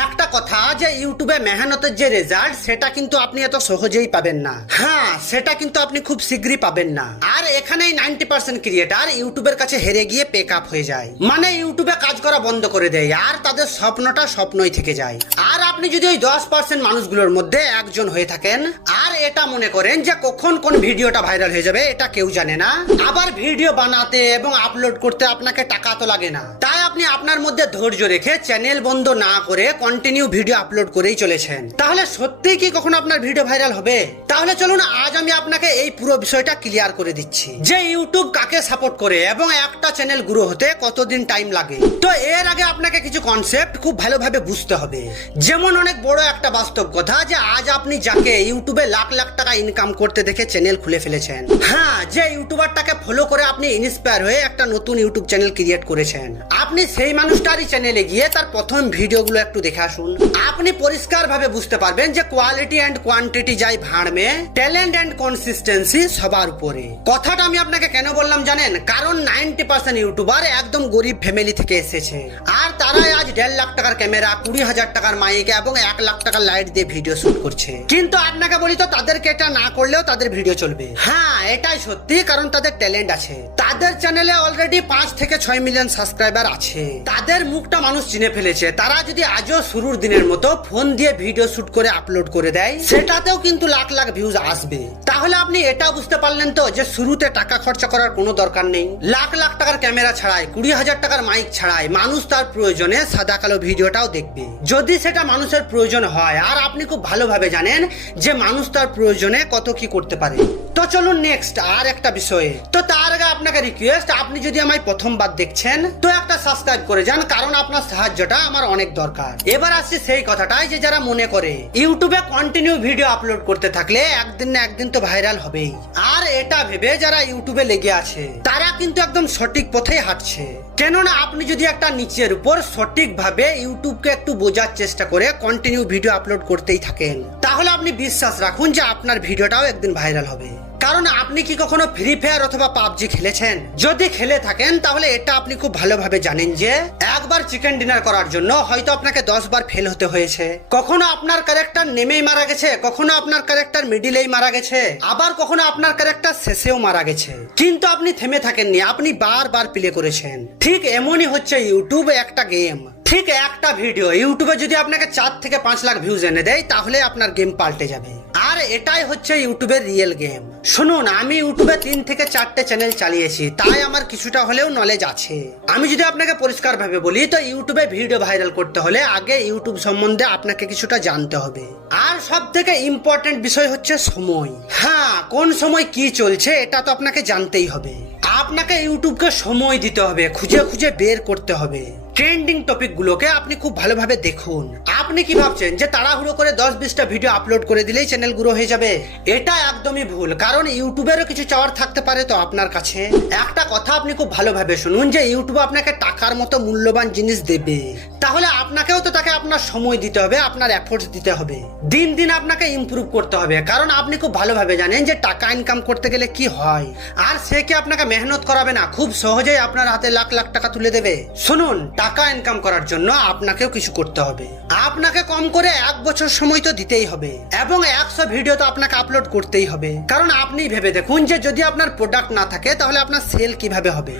একটা কথা যে ইউটিউবে মেহনতের যে রেজাল্ট সেটা কিন্তু আপনি এত সহজেই পাবেন না। হ্যাঁ, সেটা কিন্তু আপনি খুব শীঘ্রই পাবেন না। আর এখানেই 90% ক্রিয়েটার ইউটিউবের কাছে হেরে গিয়ে পেক আপ হয়ে যায়, মানে ইউটিউবে কাজ করা বন্ধ করে দেয় আর তাদের স্বপ্নটা স্বপ্নই থেকে যায়। আর আপনি যদি ওই 10% মানুষগুলোর মধ্যে একজন হয়ে থাকেন আর এটা মনে করেন যে কখন কোন ভিডিওটা ভাইরাল হয়ে যাবে এটা কেউ জানে না, আবার ভিডিও বানাতে এবং আপলোড করতে আপনাকে টাকা তো লাগে না, তাই আপনি আপনার মধ্যে ধৈর্য রেখে চ্যানেল বন্ধ না করে কন্টিনিউ ভিডিও আপলোড করেই চলেছেন, তাহলে সত্যিই কি কখনো আপনার ভিডিও ভাইরাল হবে? তাহলে চলুন আজ আমি আপনাকে এই পুরো বিষয়টা ক্লিয়ার করে দিচ্ছি যে ইউটিউব কাকে সাপোর্ট করে এবং একটা চ্যানেল গ্রো হতে কতদিন টাইম লাগে। তো এর আগে আপনাকে কিছু কনসেপ্ট খুব ভালোভাবে বুঝতে হবে। যেমন অনেক বড় একটা বাস্তব কথা যে আজ আপনি যাকে ইউটিউবে লাখ লাখ টাকা ইনকাম করতে দেখে চ্যানেল খুলে ফেলেছেন, হ্যাঁ, যে ইউটিউবারটাকে ফলো করে আপনি ইন্সপায়ার হয়ে একটা নতুন ইউটিউব চ্যানেল ক্রিয়েট করেছেন, আপনি সেই মানুষটারই চ্যানেলে গিয়ে তার প্রথম ভিডিওগুলো একটু দেখে আসুন। আপনি পরিষ্কার ভাবে বুঝতে পারবেন যে কোয়ালিটি এন্ড কোয়ান্টিটি যাই ভাড় মে, ট্যালেন্ট এন্ড কনসিস্টেন্সি সবার উপরে। কথাটা আমি আপনাকে কেন বললাম জানেন? কারণ 90% ইউটিউবার একদম গরিব ফ্যামিলি থেকে এসেছে আর তারাই আজ 1.5 লাখ টাকার ক্যামেরা, 20,000 টাকার মাইক এবং 1 লাখ টাকার লাইট দিয়ে ভিডিও শুট করছে। কিন্তু আপনাকে বলি তো তাদেরকে এটা না করলেও তাদের ভিডিও চলবে। হ্যাঁ, এটাই সত্যি, কারণ তাদের ট্যালেন্ট আছে। তাদের চ্যানেলে অলরেডি 5 থেকে 6 মিলিয়ন সাবস্ক্রাইবার আছে, তাদের মুখটা মানুষ চিনে ফেলেছে। তারা যদি আজও শুরুর দিনের মতো ফোন দিয়ে ভিডিও শুট করে আপলোড করে দেয় সেটাতেও কিন্তু লাখ লাখ ভিউজ আসবে। তাহলে আপনি এটা বুঝতে পারলেন তো যে শুরুতে টাকা খরচা করার কোনো দরকার নেই। লাখ লাখ টাকার ক্যামেরা ছাড়াই, 20,000 টাকার মাইক ছাড়াই মানুষ তার প্রয়োজনে সাদা কালো ভিডিওটাও দেখবে, যদি সেটা মানুষের প্রয়োজন হয়। আর আপনি খুব ভালোভাবে জানেন যে মানুষ তার প্রয়োজনে কত কি করতে পারে। তো চলুন নেক্সট আর একটা বিষয়ে। তো তার আগে আপনাকে রিকোয়েস্ট, আপনি যদি আমায় প্রথমবার দেখছেন তো একটা সাবস্ক্রাইব করে যান, কারণ আপনার সাহায্যটা আমার অনেক দরকার। এবার আসছি সেই কথাটাই যে যারা মনে করে ইউটিউবে কন্টিনিউ ভিডিও আপলোড করতে থাকলে একদিন না একদিন তো ভাইরাল হবেই, আর এটা ভেবে যারা ইউটিউবে লেগে আছে তারা কিন্তু একদম সঠিক পথেই হাঁটছে। কেননা আপনি যদি একটা নিচের উপর সঠিকভাবে ইউটিউবকে একটু বোঝার চেষ্টা করে কন্টিনিউ ভিডিও আপলোড করতেই থাকেন, তাহলে আপনি বিশ্বাস রাখুন যে আপনার ভিডিওটাও একদিন ভাইরাল হবে। কারণ আপনি কি কখনো ফ্রি ফায়ার অথবা পাবজি খেলেছেন? যদি খেলে থাকেন তাহলে এটা আপনি খুব ভালোভাবে জানেন যে একবার চিকেন ডিনার করার জন্য হয়তো আপনাকে 10 বার ফেল হতে হয়েছে। কখনো আপনার ক্যারেক্টার নেমেই মারা গেছে, কখনো আপনার ক্যারেক্টার মিডিলেই মারা গেছে, আবার কখনো আপনার ক্যারেক্টার শেষেও মারা গেছে, কিন্তু আপনি থেমে থাকেননি, আপনি বারবার প্লে করেছেন। ঠিক এমনই হচ্ছে ইউটিউব একটা গেম। ঠিক একটা ভিডিও ইউটিউবে যদি আপনাকে 4 থেকে 5 লাখ ভিউজ এনে দেয় তাহলে আপনার গেম পাল্টে যাবে। আর এটাই হচ্ছে ইউটিউবের রিয়েল গেম। শুনুন, আমি ইউটিউবে 3 থেকে 4টে চ্যানেল চালিয়েছি, তাই আমার কিছুটা হলেও নলেজ আছে। আমি যদি আপনাকে পরিষ্কার ভাবে বলি তো ইউটিউবে ভিডিও ভাইরাল করতে হলে আগে ইউটিউব সম্বন্ধে আপনাকে কিছুটা জানতে হবে। আর সব থেকে ইম্পর্টেন্ট বিষয় হচ্ছে সময়। হ্যাঁ, কোন সময় কি চলছে এটা তো আপনাকে জানতেই হবে। আপনাকে ইউটিউবকে সময় দিতে হবে, খুঁজে খুঁজে বের করতে হবে। ট্রেন্ডিং টপিক গুলোকে আপনি খুব ভালোভাবে দেখুন। আপনি কি ভাবছেন যে তাড়াহুড়ো করে 10-20টা ভিডিও আপলোড করে দিলেই চ্যানেল গ্রো হয়ে যাবে? এটা একদমই ভুল, কারণ ইউটিউবেরও কিছু চাওয়ার থাকতে পারে তো আপনার কাছে। একটা কথা আপনি খুব ভালোভাবে শুনুন যে ইউটিউব আপনাকে টাকার মতো মূল্যবান জিনিস দেবে, তাহলে আপনাকেও তো তাকে আপনার সময় দিতে হবে, আপনার এফোর্টস দিতে হবে, দিন দিন আপনাকে ইমপ্রুভ করতে হবে। কারণ আপনি খুব ভালোভাবে জানেন যে টাকা ইনকাম করতে গেলে কি হয়, আর সে কি আপনাকে মেহনত করাবে না, খুব সহজেই আপনার হাতে লাখ লাখ টাকা তুলে দেবে। শুনুন, টাকা ইনকাম করার জন্য আপনাকেও কিছু করতে হবে। আপনাকে কম করে 1 বছর সময় তো দিতেই হবে এবং 100 ভিডিও তো আপনাকে আপলোড করতেই হবে। কারণ আপনি ভেবে দেখুন যে যদি আপনার প্রোডাক্ট না থাকে তাহলে আপনার সেল কিভাবে হবে।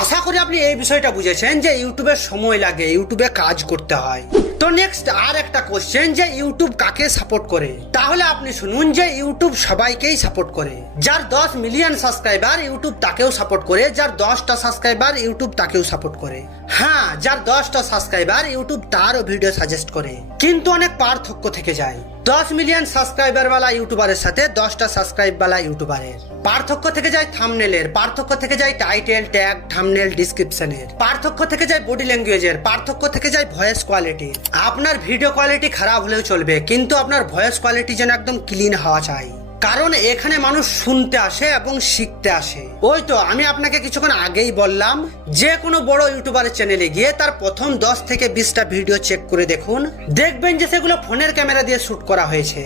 আশা করি আপনি এই বিষয়টা বুঝেছেন যে ইউটিউবে সময় লাগে, ইউটিউবে কাজ করতে হয়। তো নেক্সট আর একটা কোশ্চেন যে ইউটিউব কাকে সাপোর্ট করে? তাহলে আপনি শুনুন যে ইউটিউব সবাইকেই সাপোর্ট করে। যার 10 মিলিয়ন সাবস্ক্রাইবার ইউটিউব তাকেও সাপোর্ট করে, যার 10টা সাবস্ক্রাইবার ইউটিউব তাকেও সাপোর্ট করে। হ্যাঁ, যার 10টা সাবস্ক্রাইবার ইউটিউব তারও ভিডিও সাজেস্ট করে। কিন্তু অনেক পার্থক্য থেকে যায় 10 মিলিয়ন সাবস্ক্রাইবার वाला ইউটিউবারের সাথে 10টা সাবস্ক্রাইব वाला ইউটিউবারের। পার্থক্য থেকে যায় থাম্বনেলের, পার্থক্য থেকে যায় টাইটেল, ট্যাগ, থাম্বনেল, ডেসক্রিপশনের, পার্থক্য থেকে যায় বডি ল্যাঙ্গুয়েজের, পার্থক্য থেকে যায় ভয়েস কোয়ালিটি। আপনার ভিডিও কোয়ালিটি খারাপ হলেও চলবে, কিন্তু আপনার ভয়েস কোয়ালিটি যেন একদম ক্লিন হওয়া চাই। কারণ এখানে মানুষ শুনতে আসে এবং শিখতে আসে। ওই তো আমি আপনাকে কিছুক্ষণ আগেই বললাম, যে কোনো বড় ইউটিউবারের চ্যানেলে গিয়ে তার প্রথম 10 থেকে 20টা ভিডিও চেক করে দেখুন, দেখবেন যে সেগুলো ফোনের ক্যামেরা দিয়ে শুট করা হয়েছে,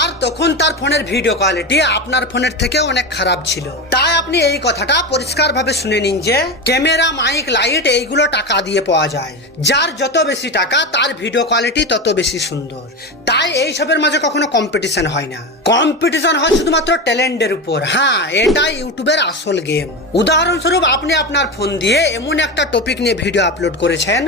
আর তখন তার ফোনের ভিডিও কোয়ালিটি আপনার ফোনের থেকে অনেক খারাপ ছিল। তাই আপনি এই কথাটা পরিষ্কার ভাবে শুনে নিন যে ক্যামেরা, মাইক, লাইট এইগুলো টাকা দিয়ে পাওয়া যায়। যার যত বেশি টাকা তার ভিডিও কোয়ালিটি তত বেশি সুন্দর। তাই এইসবের মাঝে কখনো কম্পিটিশন হয় না, কম্পিটিশন হয় শুধুমাত্র ট্যালেন্টের উপর। হ্যাঁ, এটাই ইউটিউবের আসল গেম। উদাহরণস্বরূপ আপনি আপনার ফোন দিয়ে এমন একটা টপিক নিয়ে ভিডিও আপলোড করেছেন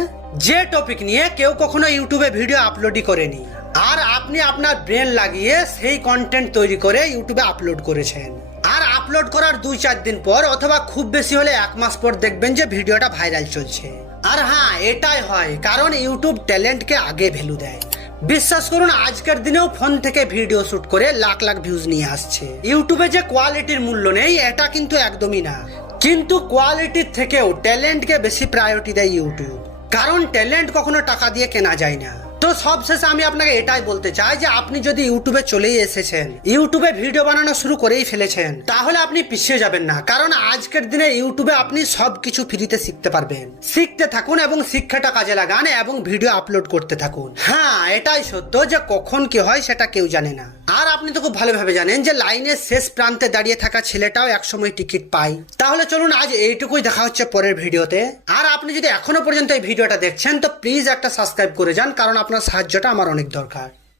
যে টপিক নিয়ে কেউ কখনো ইউটিউবে ভিডিও আপলোডই করেনি, আর আপনি আপনার ব্রেন লাগিয়ে সেই কন্টেন্ট তৈরি করে ইউটিউবে আপলোড করেছেন। আর আপলোড করার 2-4 দিন পর অথবা খুব বেশি হলে 1 মাস পর দেখবেন যে ভিডিওটা ভাইরাল চলছে। আর হ্যাঁ, এটাই হয় কারণ ইউটিউব ট্যালেন্টকে আগে ভ্যালু দেয়। বিশ্বাস করুন, আজকের দিনেও ফোন থেকে ভিডিও শুট করে লাখ লাখ ভিউজ নিয়ে আসছে। ইউটিউবে যে কোয়ালিটির মূল্য নেই এটা কিন্তু একদমই না, কিন্তু কোয়ালিটির থেকেও ট্যালেন্টকে বেশি প্রায়োরিটি দেয় ইউটিউব, কারণ ট্যালেন্ট কখনো টাকা দিয়ে কেনা যায় না। তো সবশেষে আমি আপনাকে এটাই বলতে চাই যে আপনি যদি ইউটিউবে চলেই এসেছেন, ইউটিউবে ভিডিও বানানো শুরু করেই ফেলেছেন, তাহলে আপনি পিছিয়ে যাবেন না। কারণ আজকের দিনে ইউটিউবে আপনি সবকিছু ফ্রিতে শিখতে পারবেন। শিখতে থাকুন এবং শিক্ষাটা কাজে লাগান এবং ভিডিও আপলোড করতে থাকুন। হ্যাঁ, এটাই সত্য যে কখন কি হয় সেটা কেউ জানে না। আর আপনি তো খুব ভালোভাবে জানেন যে লাইনের শেষ প্রান্তে দাঁড়িয়ে থাকা ছেলেটাও একসময় টিকিট পায়। তাহলে চলুন আজ এইটুকুই, দেখা হচ্ছে পরের ভিডিওতে। আর আপনি যদি এখনো পর্যন্ত এই ভিডিওটা দেখছেন তো প্লিজ একটা সাবস্ক্রাইব করে যান, কারণ আপনার সাহায্যটা আমার অনেক দরকার।